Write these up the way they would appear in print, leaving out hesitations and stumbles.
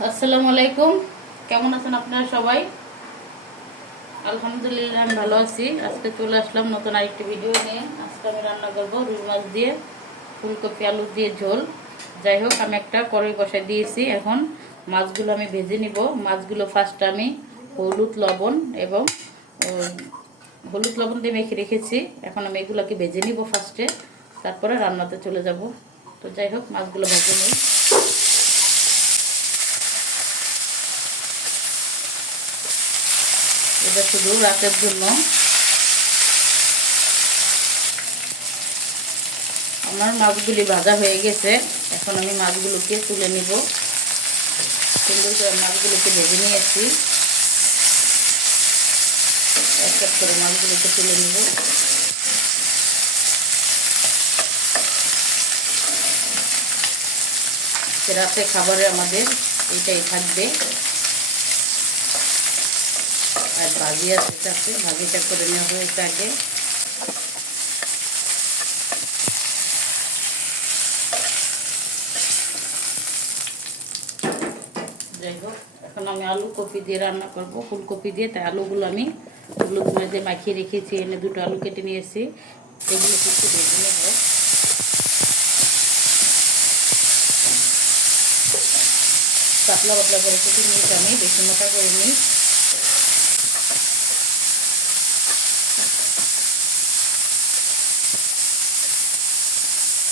আসসালামু আলাইকুম। কেমন আছেন আপনারা সবাই? আলহামদুলিল্লাহ আমি ভালো আছি। আজকে চলে আসলাম নতুন আরেকটি ভিডিও নিয়ে। আজকে আমি রান্না করব রুই মাছ দিয়ে ফুলকপি আলু দিয়ে ঝোল। যাই হোক, আমি একটা কড়াই বসাই দিয়েছি। এখন মাছগুলো আমি ভেজে নিব। মাছগুলো ফার্স্ট আমি হলুদ লবণ এবং হলুদ লবণ দিয়ে মেখে রেখেছি। এখন আমি এগুলোকে ভেজে নিব ফার্স্টে, তারপরে রান্নাতে চলে যাব। তো যাই হোক, মাছগুলো ভেজে নিই। এটা শুধু রাতের জন্য। আমার মাছগুলি ভাজা হয়ে গেছে। এখন আমি মাছগুলোকে তুলে নিব। সুন্দর করে মাছগুলোকে ভেজে নিয়েছি। এক এক করে মাছগুলোকে তুলে নিব। রাতে খাবারে আমাদের এইটাই থাকবে। আর ভাজি আছে সাথে, ভাজিটা করে নেওয়া হয়েছে আগে। যাই হোক, এখন আমি আলু কপি দিয়ে রান্না করব, ফুলকপি দিয়ে। তাই আলুগুলো আমি হলুদ মধ্যে মাখিয়ে রেখেছি। এনে দুটো আলু কেটে নিয়েছি, এগুলো একটু ভেজে নেব। পাতলা পাতলা করে কেটে নিয়েছি আমি, বেশি মোটা করে নিই।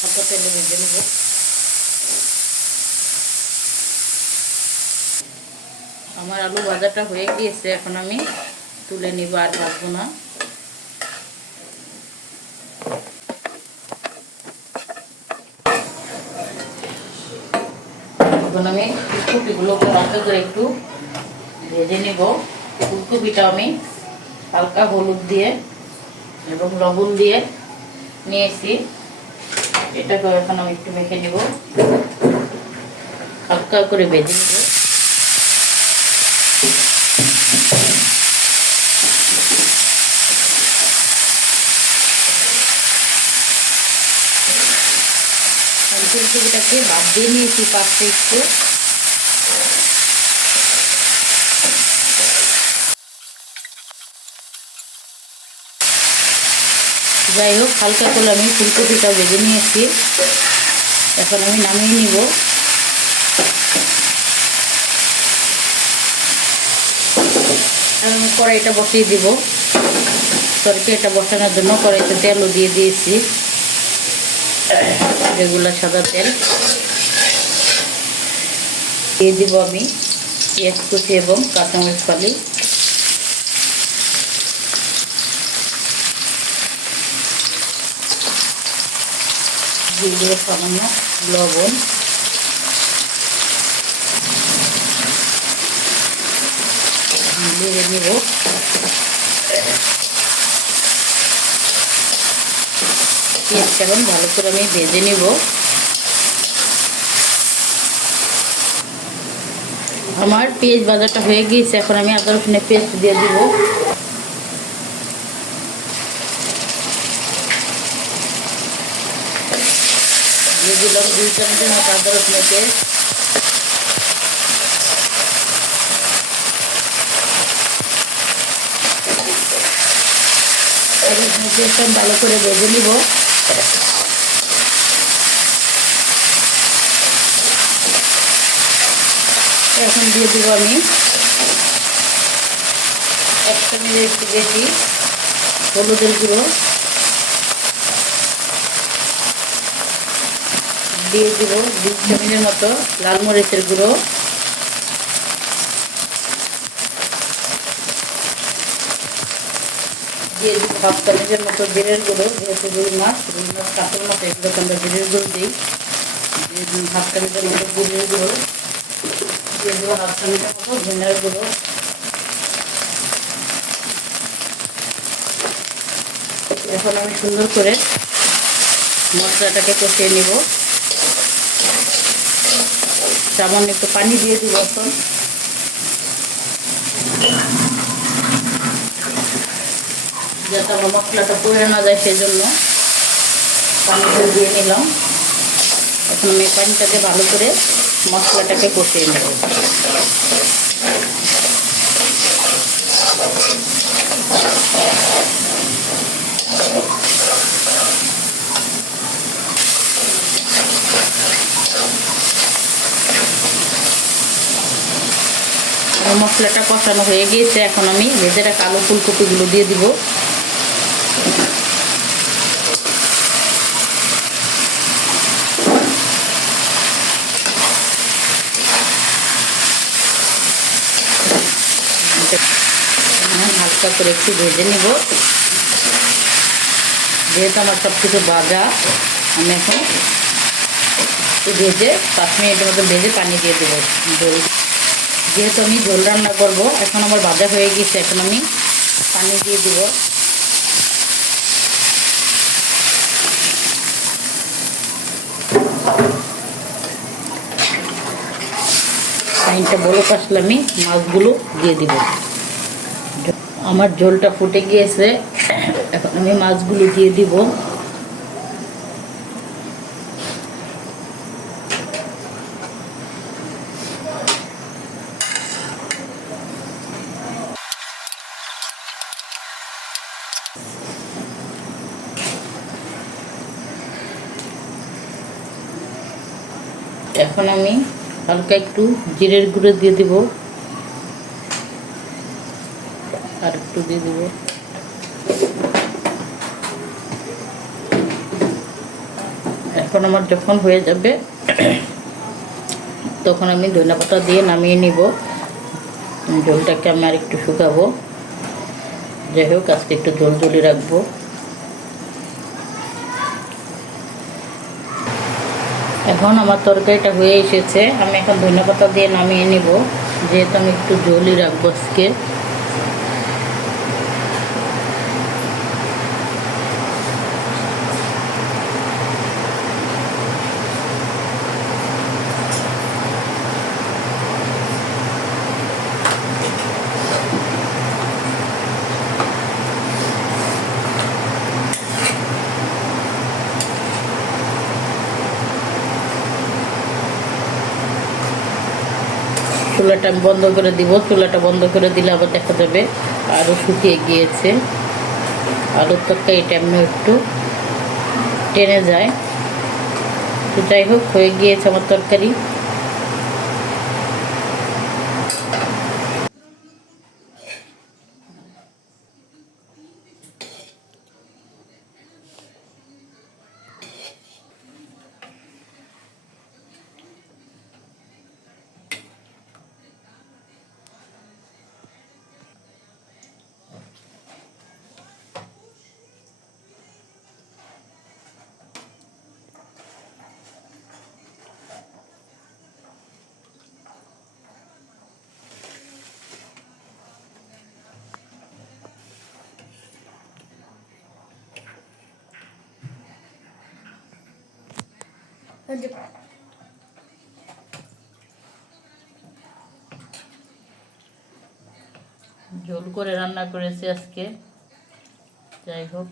হালকা তেলে ভেজে নেব। আমার আলু ভাজাটা হয়ে গিয়েছে, এখন আমি তুলে নিব, আর ভাজবো না। এখন আমি ফুলকপিগুলোকে হালকা করে একটু ভেজে নিব। ফুলকপিটা আমি হালকা হলুদ দিয়ে এবং লবণ দিয়ে নিয়েছি। এটাকে এখন আমি একটু মেখে নিব, হালকা করে ভেজে নিব। ফুলকপিটাকে ভাপ দিয়ে নিয়েছি পাঁচটা একটু। যাই হোক, হালকা করে আমি ফুলকপিটা ভেজে নিয়েছি। এখন আমি নামিয়ে নিব। আমি কড়াইটা বসিয়ে দিব। তরকারিটা বসানোর জন্য কড়াইতে তেলও দিয়ে দিয়েছি, রেগুলার সাদা তেল। দিয়ে দিব আমি পেঁয়াজ কুচি এবং কাঁচামরিচ ফালি। দিয়ে দেবো সামান্য লবণ। দিয়ে নেব। পেঁয়াজটা এখন ভালো করে আমি ভেজে নিব। আমার পেঁয়াজ ভাজাটা হয়ে গিয়েছে। এখন আমি আদা রসুনের পেস্ট দিয়ে দিব। দিয়ে দিলাম 2 চামচের মতো আদা রসুনের পেস্ট। রসুনের পেস্টটা ভালো করে ভেজে নিব। এখন দিয়ে দিব আমি 1 চামচের একটু বেশি হলুদের গুঁড়ো। দিয়ে দিব 2 চামচের মতো লাল মরিচের গুঁড়ো। দিয়ে দিব 1/2 চামচের মতো জিরের গুঁড়ো। যেহেতু রুই মাছ কাতল মাছ, এগুলো আমরা জিরের গুঁড়ো দিই। 1/2 চামচের মতো জিরের গুঁড়ো। দিয়ে দেবো 1/2 চামচের মতো ধনিয়ার গুঁড়ো। এখন আমি সুন্দর করে মশলাটাকে কষিয়ে নিব। সামান্য একটু পানি দিয়ে দিব এখন, যাতে আমার মশলাটা পুড়ে না যায়, সেই জন্য পানিটা দিয়ে নিলাম। এখন আমি পানিটাকে ভালো করে মশলাটাকে কষিয়ে নেব। মশলাটা কষানো হয়ে গিয়েছে, এখন আমি ভেজে রাখা আলু ফুলকপিগুলো দিয়ে দিব। হালকা করে একটু ভেজে নিব। যেহেতু আমার সব কিছু ভাজা, আমি এখন একটু ভেজে 5 মিনিটের মতো ভেজে পানি দিয়ে দেবো। যেহেতু আমি ঝোল রান্না করবো, এখন আমার ভাজা হয়ে গেছে, এখন আমি পানি দিয়ে দিব। পানিটা বলক আসলে আমি মাছগুলো দিয়ে দিব। আমার ঝোলটা ফুটে গিয়েছে, এখন আমি মাছগুলো দিয়ে দিব। এখন আমি হালকা একটু জিরের গুঁড়ো দিয়ে দিব, আর একটু দিয়ে দিব। এখন আমার যখন হয়ে যাবে, তখন আমি ধনেপাতা দিয়ে নামিয়ে নিব। ঝোলটাকে আমি আর একটু শুকাবো। যাই হোক, আজকে একটু ঝোল ঝোলি রাখবো। এখন আমার তরকারিটা হয়ে এসেছে, আমি এখন ধনেপাতা দিয়ে নামিয়ে নিব। যেহেতু আমি একটু ঝোলই রাখবো আজকে। চুলাটা আমি বন্ধ করে দিব। চুলাটা বন্ধ করে দিলে আবার দেখা যাবে আরও শুকিয়ে গিয়েছে। আলুর তরকারিটা এমনি একটু টেনে যায়। তো যাই হোক, হয়ে গিয়েছে আমার তরকারি। ঝোল করে রান্না করেছি আজকে। যাই হোক,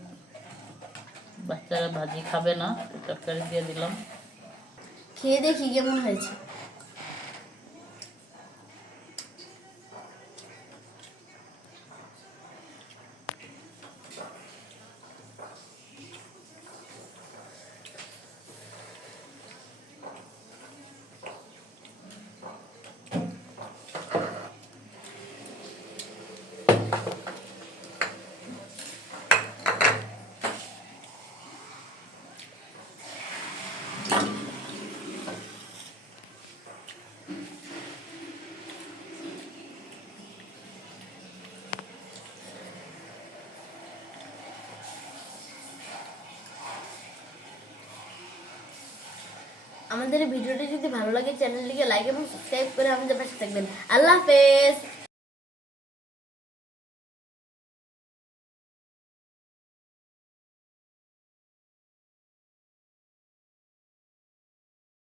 বাচ্চারা ভাজি খাবে না, তরকারি দিয়ে দিলাম। খেয়ে দেখি কেমন হয়েছে। আমাদের ভিডিওটি যদি ভালো লাগে চ্যানেলটিকে লাইক এবং সাবস্ক্রাইব করে আমাদের পাশে থাকবেন। আল্লাহ হাফেজ।